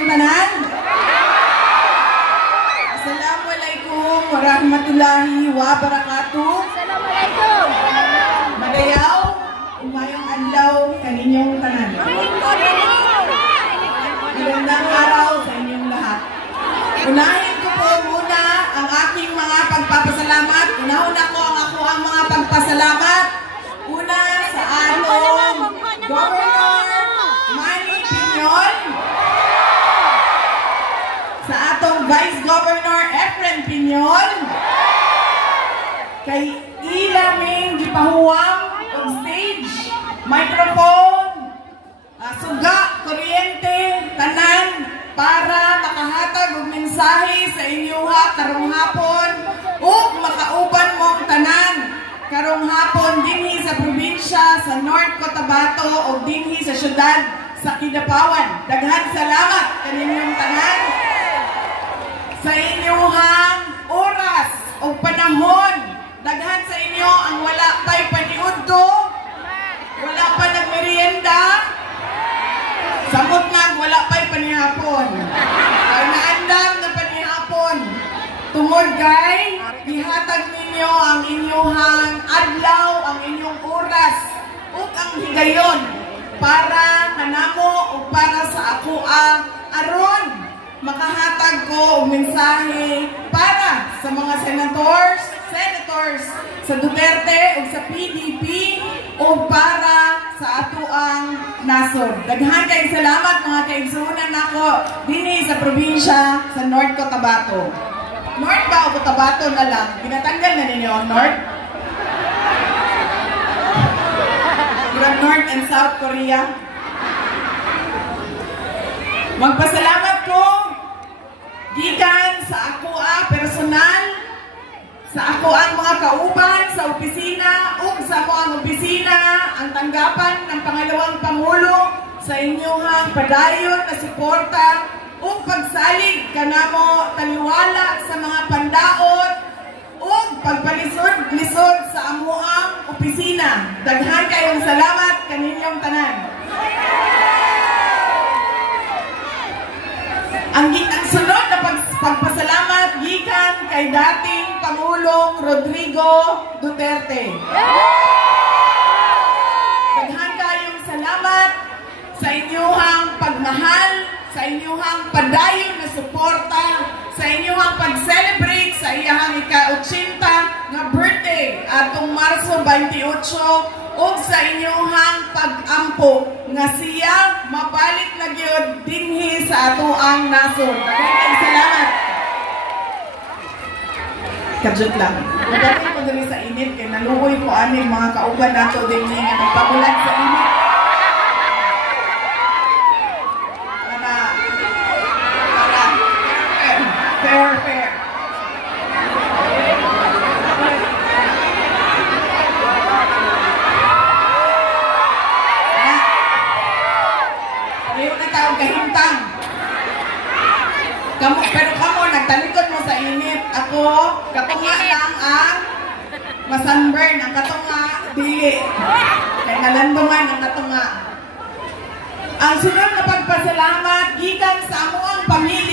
inyong tanan? Assalamualaikum warahmatullahi wabarakatuh. Assalamualaikum. Madayaw, umayong adlaw kaninyong tanan. Magandang araw sa inyong lahat. Unahin ko po muna ang aking mga pagpapasalamat. Una-una ko ang mga pagpasalamat. Una sa atong Governor Manny Piñol, sa atong Vice Governor Efren Piñol, kay ilaming gipahuwang og stage, microphone, suga, kuryente, tanan para makahatag og mensahe sa inyuha karong hapon ug makauban mong tanan karong hapon dinhi sa probinsya sa North Cotabato ug dinhi sa syudad sa Kidapawan. Daghan salamat kaninyong tanan sa inyuhang oras o panahon. Daghan sa inyo ang wala pa'y paniudto, wala pa nagmerienda, samot nga wala pa'y panihapon. Ay naandam na panihapon. Tungod kay ihatag ninyo ang inyuhang adlaw, ang inyong oras, ug ang higayon para kanamo o para sa ako aron makahatag ko og mensahe para sa mga senators sa Duterte ug sa PDP o para sa ato ang nasod. Daghan kay salamat mga kaigsunan nako dinhi sa probinsya sa North Cotabato. North ba o Cotabato na lang? Ginatanggal na ninyo ang North? From North and South Korea. Magpasalamat ko gikan sa ako personal, sa ako ang mga kauban sa opisina ug sa ako ang opisina ang tanggapan ng pangalawang Pangulo sa inyong padayon na suporta ug pagsalig kanamo taliwala sa mga pandaot ug pagpalisod-lisod sa amuang opisina. Daghan kayong salamat kaninyong tanan. Ang sunod na pagpasalamat gikan kay dating Pangulong Rodrigo Duterte. Daghan kayong salamat sa inyong pagmahal, sa inyong padayon na suporta, sa inyong pag-celebrate sa iyang ika-80 nga birthday atong Marso 28 ug sa inyong pag-ampo nga siya mabalik na gyud dinhi sa ato ang nasod. Daghang salamat. Kadjut lang. Nagdating ko diri sa init kay naluoy ko ani mga kauban nato dinhi nga nagpabulan sa init. Fair. Ngayon na taong kahintang. Pero kamo, nagtalikod mo sa init. Ako, katunga lang ang masunburn. Ang katunga, dili. Kaya nalanduman ang katunga. Ang sunod na pagpasalamat, gikan sa amuang pamilya.